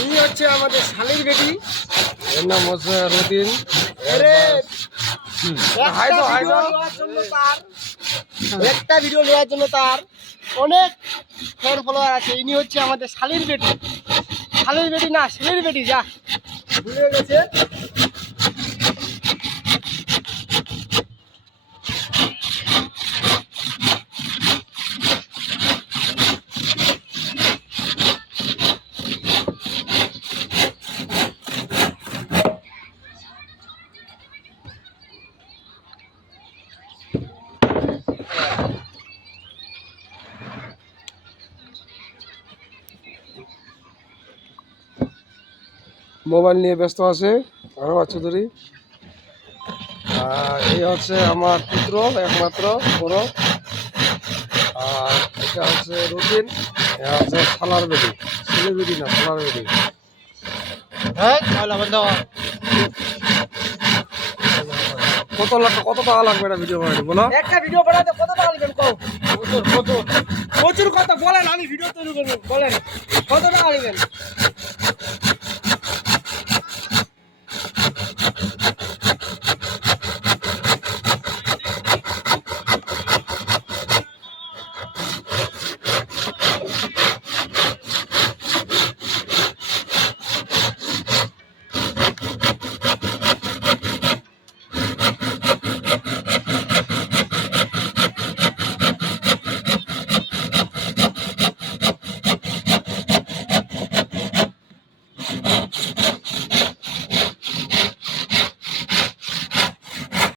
ইনি হচ্ছে আমাদের শালির বেটি। এর নাম হচ্ছে রুদিন। একটা ভিডিও নেওয়ার জন্য তার অনেক ফ্যান ফলোয়ার আছে। ইনি হচ্ছে আমাদের শালির বেটি। শালির বেটি না, শালির বেটি, যা ভুলে গেছে। মোবাইল নিয়ে ব্যস্ত আছে আনোয়ার চৌধুরী। এই হচ্ছে আমার পুত্র একমাত্র বড়। আর এটা হচ্ছে রুদিন, এটা হচ্ছে শালার বেটি, ছেলের বেটি না, শালার বেটি। কত টাকা লাগবে এটা ভিডিও বানাতে বলো? একটা ভিডিও বানাতে কত টাকা নেবেন কও? প্রচুর কথা বলেন, আমি ভিডিও তৈরি করবো, বলেন কত টাকা নেবেন?